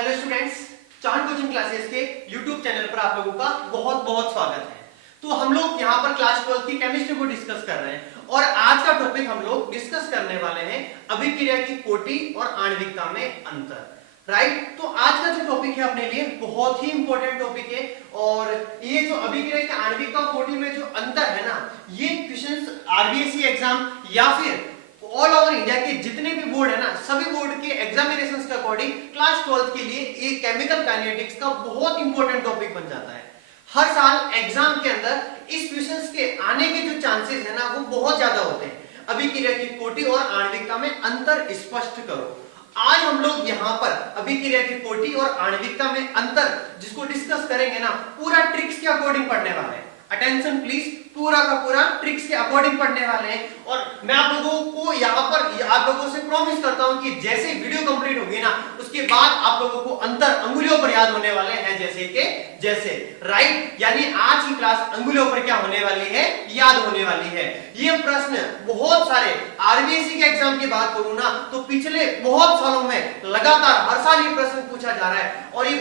Hello students, चांद coaching classes के YouTube channel पर आप लोगों का बहुत बहुत स्वागत है। तो हम लोग यहाँ पर क्लास 12 की केमिस्ट्री को डिस्कस कर रहे हैं और आज का टॉपिक हम लोग डिस्कस करने वाले हैं अभिक्रिया की कोटि और आणविकता में अंतर। राइट, तो आज का जो टॉपिक है अपने लिए बहुत ही इंपॉर्टेंट टॉपिक है और ये जो अभिक्रिया की आणविकता और कोटि में जो अंतर है ना, ये क्वेश्चंस आरबीएससी एग्जाम या फिर ऑल ओवर इंडिया के जितने भी बोर्ड है ना, सभी बोर्ड के एग्जामिनेशंस के अकॉर्डिंग क्लास 12 के लिए एक केमिकल काइनेटिक्स का बहुत इंपॉर्टेंट टॉपिक बन जाता है। हर साल एग्जाम के अंदर इस क्वेश्चंस के आने के जो चांसेस है ना, वो बहुत ज्यादा होते हैं। अभिक्रिया की कोटि और आणविकता में अंतर स्पष्ट करो। आज हम लोग यहाँ पर अभिक्रिया की कोटि और आणविकता में अंतर जिसको डिस्कस करेंगे ना, पूरा ट्रिक्स के अकॉर्डिंग पढ़ने वाले हैं। अटेंशन प्लीज, पूरा का पूरा ट्रिक्स के अकॉर्डिंग पढ़ने वाले हैं और मैं आप लोगों को यहाँ पर आप लोगों से प्रॉमिस करता हूँ कि जैसे वीडियो कंप्लीट होगी ना, उसके बाद आप लोगों को अंतर अंगुलियों पर याद होने वाले हैं, जैसे कि जैसे राइट, यानी आज की क्लास अंगुलियों पर क्या होने वाली है, याद होने वाली है। ये प्रश्न बहुत सारे आरबीएससी के एग्जाम की बात करूं ना, तो पिछले बहुत सालों में लगातार हर साल ये प्रश्न पूछा जा रहा है और ये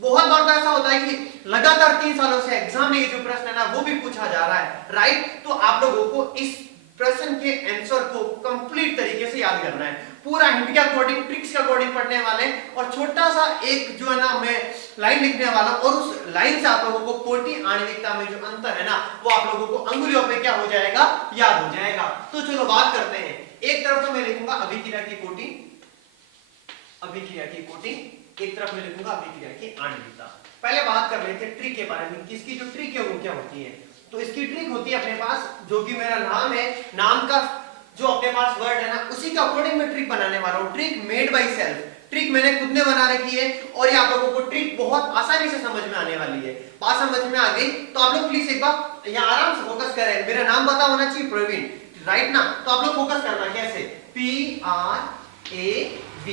बहुत बार तो ऐसा होता है कि लगातार 3 सालों से एग्जाम में ये जो प्रश्न है ना, वो भी पूछा जा रहा है। राइट, तो आप लोगों को इस प्रश्न के आंसर को कंप्लीट तरीके से याद करना है। पूरा हिंट के अकॉर्डिंग, ट्रिक्स के अकॉर्डिंग पढ़ने वाले हैं और छोटा सा एक जो है ना, मैं लाइन लिखने वाला हूं और उस लाइन से आप लोगों को कोटि आणविकता में जो अंतर है ना, वो आप लोगों को अंगुलियों पे क्या हो जाएगा, याद हो जाएगा। तो चलो बात करते हैं। एक तरफ तो मैं लिखूंगा अभिक्रिया की कोटि, अभिक्रिया की कोटि, एक तरफ मैं लिखूंगा अभिक्रिया की आणविकता। पहले बात कर लेते हैं ट्रिक के बारे में, किसकी जो ट्रिक है वो क्या होती है। तो इसकी ट्रिक होती है अपने पास, जो कि मेरा नाम है, नाम का जो अपने पास वर्ड है ना, उसी के अकॉर्डिंग मैं ट्रिक बनाने वाला हूं। Trick made by self, trick मैंने खुद ने बना रखी है और ये आप लोगों को ट्रिक बहुत आसानी से समझ में आने वाली है। बात समझ में आ गई तो आप लोग प्लीज एक बार यहाँ आराम से फोकस करें। मेरा नाम पता होना चाहिए प्रवीण, राइट ना, तो आप लोग फोकस करना कैसे, PRAV,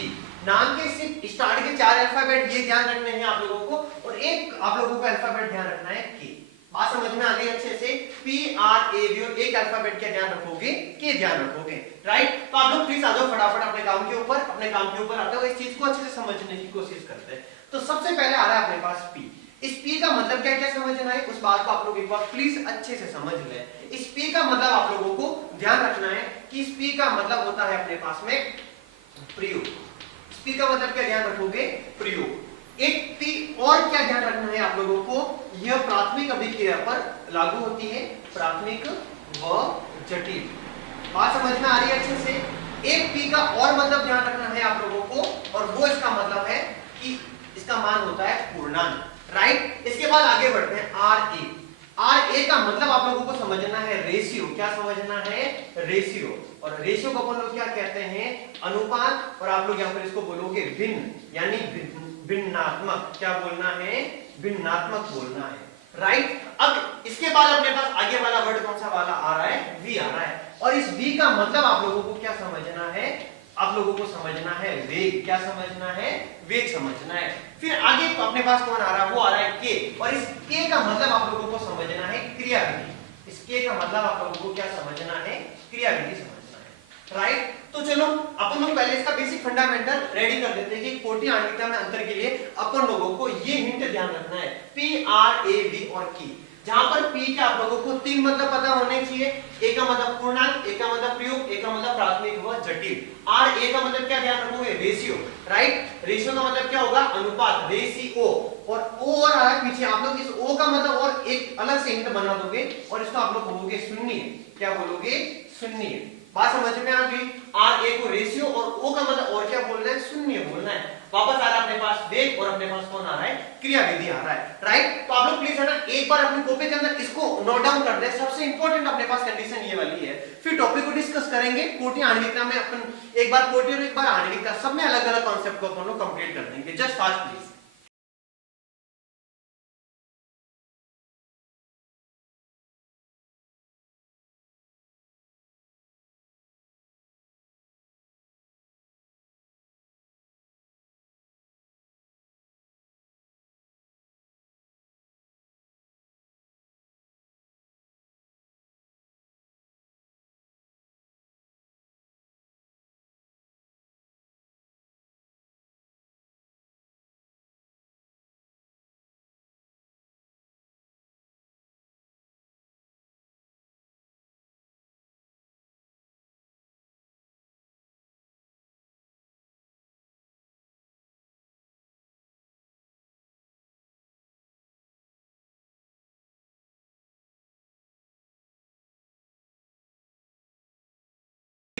नाम के सिर्फ स्टार्ट के 4 अल्फाबेट ये ध्यान रखने हैं आप लोगों को और एक आप लोगों को अल्फाबेट ध्यान रखना है के। बात समझ में आ गई अच्छे से, PRAV और एक अल्फाबेट क्या ध्यान रखोगे, के ध्यान रखोगे। राइट, तो आप लोग प्लीज आ जाओ फटाफट अपने काम के ऊपर, अपने काम के ऊपर आते हो, इस चीज को अच्छे से समझने की कोशिश करते हैं। तो सबसे पहले आ रहा है अपने पास P। इस P का मतलब क्या क्या समझना है, उस बात को आप लोग एक बार प्लीज अच्छे से समझ लें। इस P का मतलब आप लोगों को ध्यान रखना है कि इस P का मतलब होता है अपने पास में प्रयोग। P का मतलब क्या ध्यान रखोगे, प्रयोग। एक P और क्या ध्यान रखना है आप लोगों को, यह प्राथमिक अभिक्रिया पर लागू होती है, प्राथमिक व जटिल। बात समझ में आ रही है अच्छे से। एक P का और मतलब ध्यान रखना है आप लोगों को और वो इसका मतलब है कि इसका मान होता है पूर्णांक। राइट, इसके बाद आगे बढ़ते हैं RA। RA का मतलब आप लोगों को समझना है रेशियो। क्या समझना है, रेशियो। और रेशियो को अपन लोग क्या कहते हैं, अनुपात। और आप लोग यहाँ पर इसको बोलोगे भिन्न, यानी भिन्नात्मक। क्या बोलना है, भिन्नात्मक बोलना है। राइट, अब इसके बाद अपने पास आगे वाला वर्ड कौन सा वाला आ रहा है, V आ रहा है। और इस V का मतलब आप लोगों को क्या समझना है, आप लोगों को समझना है वेग। क्या समझना है, वेग समझना है। फिर आगे अपने पास कौन आ रहा है, वो आ रहा है K। और इस K का मतलब आप लोगों को समझना है क्रियाविधि। इस K का मतलब आप लोगों को क्या समझना है, क्रियाविधि समझना है। राइट, तो चलो अपन लोग पहले इसका बेसिक फंडामेंटल रेडी कर देते हैं कि कोटि आणविकता में अंतर के लिए अपन लोगों को ये हिंट ध्यान रखना है, PRAV और K। जहां पर P के आप लोगों को 3 मतलब पता होने चाहिए। A का मतलब पूर्णांक, A का मतलब प्रयोग, A का मतलब प्राथमिक व जटिल। RA का मतलब क्या ध्यान रखोगे, रेशियो। राइट, रेशियो का मतलब क्या होगा, अनुपात, रेशियो। और O और आ पीछे, आप लोग इस O का मतलब और एक अलग से हिंट बना दोगे और इसको आप लोग बोलोगे शून्य। क्या बोलोगे, शून्य। बात समझ में आ गई। RA को रेशियो और O का मतलब और क्या बोलना है, शून्य बोलना है। वापस आ रहा है अपने पास वेग और अपने पास कौन आ रहा है, क्रियाविधि आ रहा है। राइट, तो आप लोग प्लीज है ना एक बार अपनी कॉपी के अंदर इसको नोट डाउन कर दे। सबसे इंपॉर्टेंट अपने पास कंडीशन ये वाली है। फिर टॉपिक को डिस्कस करेंगे। कोटि आणविकता में अपन एक बार कोटि और एक बार आणविकता, सब में अलग अलग कॉन्सेप्ट को अपन लोग कंप्लीट कर देंगे। Just fast please.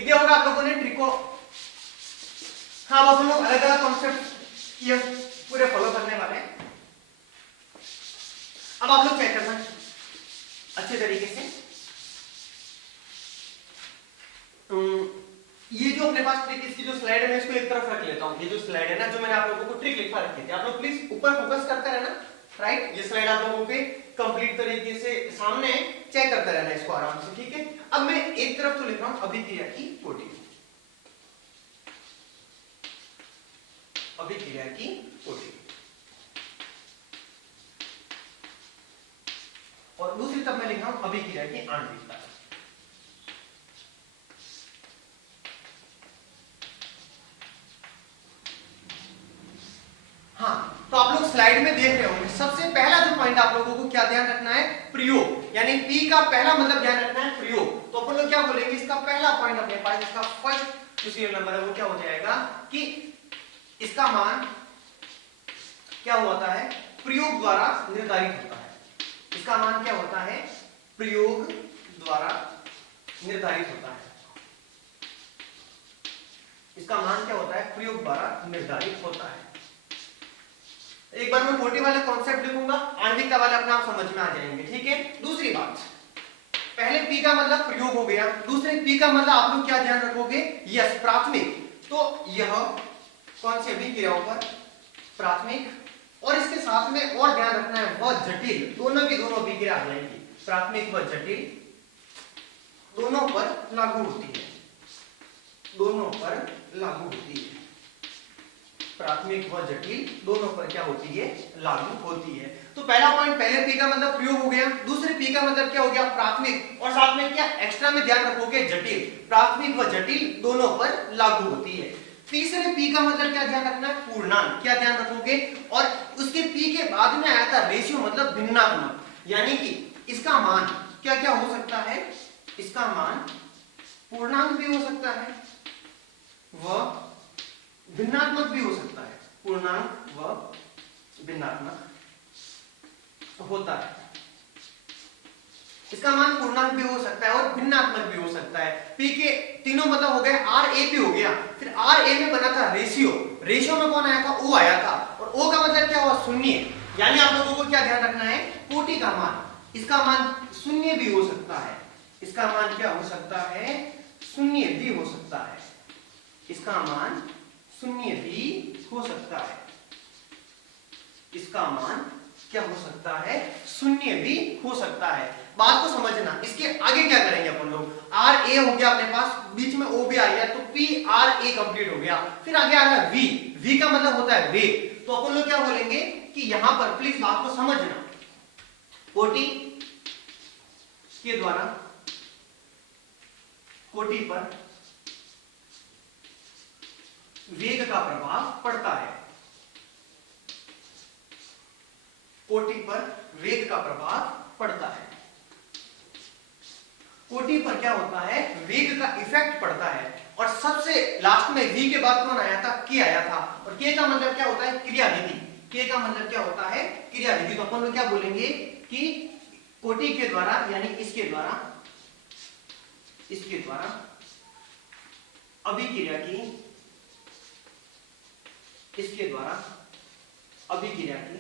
दिया होगा आप लोगों ने ट्रिको। हाँ, अब हम लोग अलग अलग कॉन्सेप्ट ये पूरे फॉलो करने वाले हैं। अब आप लोग चेक करना अच्छे तरीके से। ये जो अपने पास ट्रिक, इसकी जो स्लाइड है मैं इसको एक तरफ रख लेता हूँ। ये जो स्लाइड है ना, जो मैंने आप लोगों को ट्रिक लिखा रखी थी, आप लोग प्लीज ऊपर फोकस करते रहना। राइट, ये स्लाइड आप लोगों के कंप्लीट तरीके से सामने चेक करते रहना इसको आराम से, ठीक है। अब मैं एक तरफ तो लिख रहा हूँ अभिक्रिया की कोटि, अभिक्रिया की कोटि, और दूसरी तरफ मैं लिख रहा हूं अभिक्रिया की आणविकता। हाँ, तो आप लोग स्लाइड में देख रहे होंगे, सबसे पहला जो पॉइंट आप लोगों को क्या ध्यान रखना है, प्रयोग, यानी पी का पहला मतलब ध्यान रखना है प्रयोग। तो अपन लोग क्या बोलेंगे, इसका पहला पॉइंट अपने पास, इसका फर्स्ट जो सीरियल नंबर है वो क्या हो जाएगा कि इसका मान क्या होता है, प्रयोग द्वारा निर्धारित होता है। इसका मान क्या होता है, प्रयोग द्वारा निर्धारित होता है। इसका मान क्या होता है, प्रयोग द्वारा निर्धारित होता है। एक बार मैं कोटि वाले कॉन्सेप्ट लिखूंगा, आणविकता वाले अपने आप समझ में आ जाएंगे, ठीक है। दूसरी बात, पहले पी का मतलब प्रयोग हो गया, दूसरे पी का मतलब आप लोग क्या ध्यान रखोगे, यस प्राथमिक। तो यह कौन सी अभिक्रियाओं पर, प्राथमिक, और इसके साथ में और ध्यान रखना है वह जटिल, दोनों की दोनों अभिक्रिया आ जाएंगी, प्राथमिक व जटिल दोनों पर लागू होती है, दोनों पर लागू होती है, प्राथमिक व जटिल दोनों पर क्या होती है, लागू होती है। तो पहला पॉइंट, पहले पी का मतलब प्रयोग हो गया, दूसरे पी का मतलब क्या हो गया, प्राथमिक, और साथ में क्या एक्स्ट्रा में ध्यान रखोगे, जटिल, प्राथमिक व जटिल दोनों पर लागू होती है। तीसरे पी का मतलब क्या ध्यान रखना है, पूर्णांक, क्या ध्यान रखोगे, और उसके पी के बाद में आया था रेशियो मतलब भिन्नात्मक, यानी कि इसका मान क्या क्या हो सकता है, इसका मान पूर्णांक भी हो सकता है व भिन्नात्मक भी हो सकता है, पूर्णांक व भिन्नात्मक होता है। इसका मान पूर्णांक भी हो सकता है और भिन्नात्मक भी हो सकता है। पी के तीनों मतलब हो गए, आर ए पी हो गया, फिर आर ए में बना था रेशियो, रेशियो में कौन आया था, ओ आया था, और ओ का मतलब क्या हुआ, शून्य, यानी आप लोगों को क्या ध्यान रखना है, कोटि का मान, इसका मान शून्य भी हो सकता है, इसका मान क्या हो सकता है, शून्य भी हो सकता है, इसका मान शून्य भी हो सकता है, इसका मान क्या हो सकता है, शून्य भी हो सकता है। बात को समझना, इसके आगे क्या करेंगे अपन लोग, आर ए हो गया अपने पास, बीच में ओ भी आ गया, तो पी आर ए कंप्लीट हो गया, फिर आगे आ रहा वी, वी का मतलब होता है वेग। तो अपन लोग क्या बोलेंगे कि यहां पर प्लीज बात को समझना, कोटि के द्वारा, कोटि पर वेग का प्रभाव पड़ता है, कोटि पर वेग का प्रभाव पड़ता है, कोटि पर क्या होता है, वेग का इफेक्ट पड़ता है। और सबसे लास्ट में वी के बाद कौन आया था, के आया था, और के का मतलब क्या होता है, क्रियाविधि, के का मतलब क्या होता है, क्रियाविधि। तो अपन लोग क्या बोलेंगे कि कोटि के द्वारा, यानी इसके द्वारा, इसके द्वारा अभिक्रिया की, इसके द्वारा अभिक्रिया की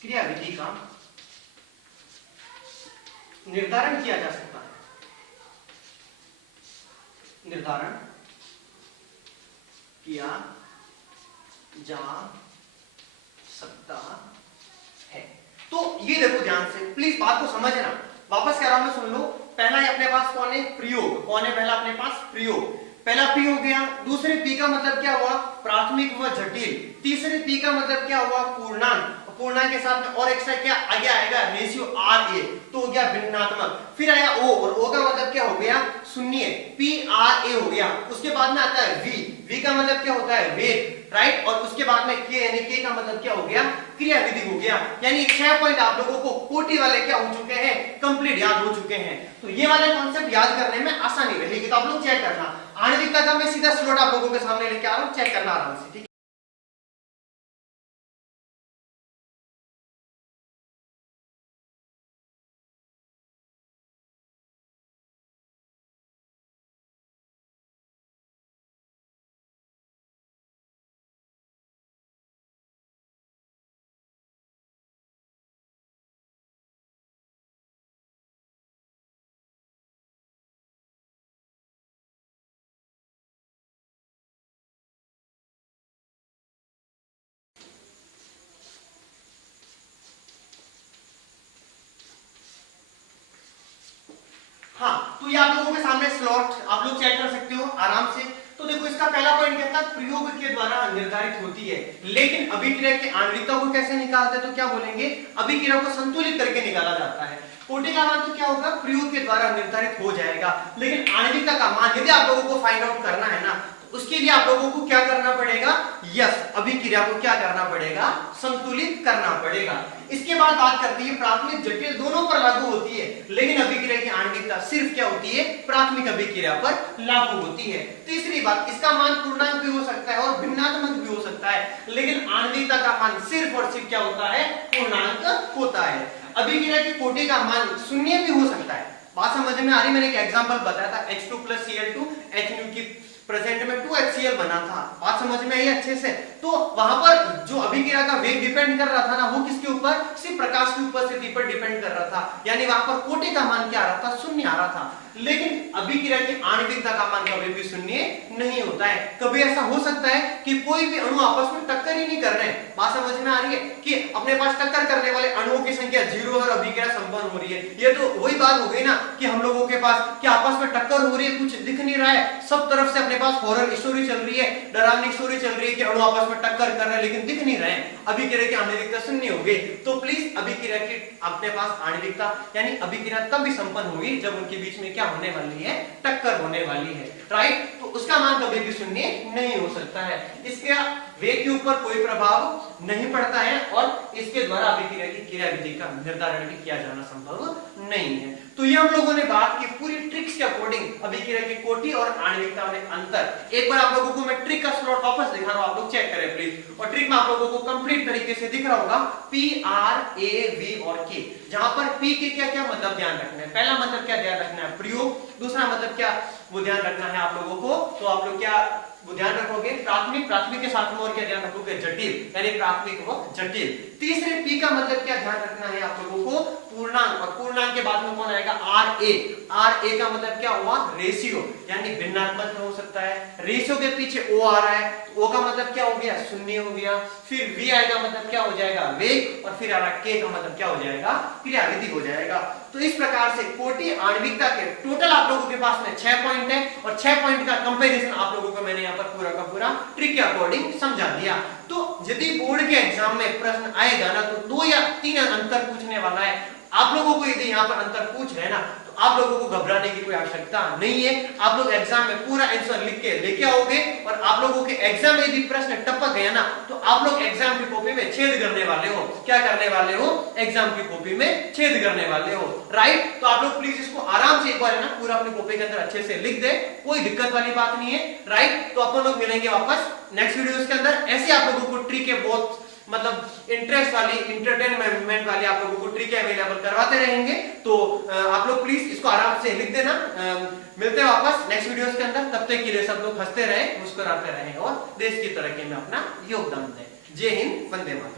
क्रियाविधि का निर्धारण किया जा सकता है, निर्धारण किया जा सकता है। तो ये देखो ध्यान से, प्लीज बात को समझना, वापस कह रहा हूं मैं, सुन लो। पहला है अपने पास कौन है, प्रयोग, कौन है पहला अपने पास, प्रयोग, पहला पी हो गया, दूसरे पी का मतलब क्या हुआ, प्राथमिक व जटिल, तीसरे पी का मतलब क्या हुआ, पूर्णांक, पूर्णांक के साथ में और एक्स्ट्रा क्या आगे आएगा, रेशियो आर ए, तो हो गया भिन्नात्मक, फिर आया ओ, और ओ का मतलब क्या हो गया, शून्य, पी आर ए हो गया, उसके बाद में आता है वी, वी का मतलब क्या होता है, वेग, राइट, और उसके बाद में के, यानी के का मतलब क्या हो गया, क्रियाविधि हो गया। यानी 6 पॉइंट आप लोगों को कोटि वाले क्या हो चुके हैं, कंप्लीट याद हो चुके हैं। तो ये वाले कॉन्सेप्ट याद करने में आसानी रहेगी, तो आप लोग चेक करना, आणविकता का मैं सीधा स्लॉट आप लोगों के सामने लेके आ रहा हूं, चेक करना आराम से, ठीक है। तो ये आप लोगों के सामने स्लॉट आप लोग चेक कर सकते हो आराम से। तो देखो इसका पहला पॉइंट क्या था, प्रयोग के द्वारा निर्धारित होती है। लेकिन अभिक्रिया की आणविकता को कैसे निकालते हैं, तो क्या बोलेंगे, अभिक्रिया को संतुलित करके निकाला जाता है। कोटि का मान तो क्या होगा, प्रयोग के द्वारा निर्धारित हो जाएगा। लेकिन आणविकता का मान यदि आप लोगों को फाइंड आउट करना है ना, उसके लिए आप लोगों को क्या करना पड़ेगा, यस अभिक्रिया को क्या करना पड़ेगा, संतुलित करना पड़ेगा। इसके बाद बात करते हैं प्राथमिक जटिल दोनों पर लागू होती है, लेकिन अभिक्रिया की आणविकता सिर्फ क्या होती है, प्राथमिक अभिक्रिया पर लागू होती है। तीसरी बात, इसका मान पूर्णांक भी हो सकता है और भिन्नात्मक भी हो सकता है, लेकिन आणविकता का मान सिर्फ और सिर्फ क्या होता है, पूर्णांक होता है। अभिक्रिया की कोटि का मान शून्य भी हो सकता है। बात समझ में आ रही, मैंने एक एग्जांपल बताया था H2 + Cl2 H की प्रेजेंट में 2HCl बना था। बात समझ में आई अच्छे से। तो वहां पर जो अभिक्रिया का वेग डिपेंड कर रहा था ना, वो किसके ऊपर, सिर्फ प्रकाश की उपस्थिति पर डिपेंड कर रहा था। यानी वहां पर कोटि का मान क्या आ रहा था, शून्य आ रहा था। लेकिन अभिक्रिया की आणविकता का मान कभी भी शून्य नहीं होता है। कभी ऐसा हो सकता है कि कोई भी अणु आपस में टक्कर ही नहीं कर रहे हैं। बात समझ में आ रही है कि अपने पास टक्कर करने वाले अणुओं की संख्या 0 और अभिक्रिया संपन्न हो रही है। ये तो वही बात हो गई ना कि हम लोगों के पास कि आपस में टक्कर हो रही है, कुछ दिख नहीं रहा है, सब तरफ से अपने पास हॉरर स्टोरी चल रही है, डरावनी स्टोरी चल रही है कि अणु आपस में टक्कर कर रहे हैं, लेकिन दिख नहीं रहे हैं। अभिक्रिया की आणविकता शून्य हो गई। तो प्लीज अभिक्रिया की अपने पास आणविकता यानी अभिक्रिया तब भी संपन्न होगी जब उनके बीच में क्या होने वाली है, टक्कर होने वाली है, राइट। तो उसका मान कभी भी शून्य नहीं हो सकता है। इसके वेग के ऊपर कोई प्रभाव नहीं पड़ता है और इसके द्वारा अभिक्रिया की क्रियाविधि का निर्धारण भी किया जाना संभव नहीं है। तो ये हम लोगों ने बात की पूरी ट्रिक्स के अकॉर्डिंग अभिक्रिया की कोटि और आणविकता में अंतर। एक बार आप लोगों को मैं ट्रिक का स्लॉट वापस दिखा रहा हूं, आप लोग चेक करें प्लीज। और ट्रिक में आप लोगों को कंप्लीट तरीके से दिख रहा होगा P R A V और K, जहां पर P के क्या क्या मतलब ध्यान रखना है। पहला मतलब क्या ध्यान रखना है, प्रयोग। दूसरा मतलब क्या वो ध्यान रखना है आप लोगों को, तो आप लोग क्या वो ध्यान रखोगे, प्राथमिक। प्राथमिक के साथ में और क्या ध्यान रखोगे, जटिल, यानी प्राथमिक व जटिल। तीसरे P का मतलब क्या ध्यान रखना है आप लोगों को, पूर्णांक। और पूर्णांक के बाद में कौन आएगा, RA। RA का मतलब क्या हुआ, रेशियो, यानी भिन्नात्मक में हो सकता है। रेशियो के पीछे O आ रहा है, O का मतलब क्या हो गया, शून्य हो गया। फिर V आएगा मतलब क्या हो जाएगा, वेग। और फिर आ रहा K का मतलब क्या हो जाएगा, क्रियाविधि हो जाएगा। तो इस प्रकार से कोटि आणविकता के टोटल आप लोगों के पास में 6 पॉइंट है और 6 पॉइंट का कंपैरिजन आप लोगों को मैंने यहाँ पर पूरा का पूरा ट्रिक के अकॉर्डिंग समझा दिया। तो यदि बोर्ड के एग्जाम में प्रश्न आएगा ना, तो 2 या 3 अंतर पूछने वाला है। आप लोगों को यदि यहाँ पर अंतर पूछ रहे हैं ना, तो आप लोगों को घबराने की कोई आवश्यकता नहीं है। आप लोग एग्जाम में पूरा आंसर लिख के लेके आओगे और आप लोगों के एग्जाम में यदि प्रश्न टपक गया ना, तो आप लोग एग्जाम की कॉपी में छेद करने वाले हो। क्या करने वाले हो, एग्जाम की कॉपी में छेद करने वाले हो, राइट। तो आप लोग प्लीज इसको आराम से एक बार है ना पूरा अपनी कॉपी के अंदर अच्छे से लिख दे, कोई दिक्कत वाली बात नहीं है, राइट। तो अपन लोग मिलेंगे वापस नेक्स्ट वीडियोस के अंदर। ऐसे आप लोगों को ट्रिक है बहुत मतलब इंटरेस्ट वाली, इंटरटेनमेंट वाली आप लोगों को ट्रिक अवेलेबल करवाते रहेंगे। तो आप लोग प्लीज इसको आराम से लिख देना। मिलते हैं वापस नेक्स्ट वीडियोस के अंदर। तब तक के लिए सब लोग हंसते रहे, मुस्कुराते रहे और देश की तरक्की में अपना योगदान दें। जय हिंद, वंदे मातरम।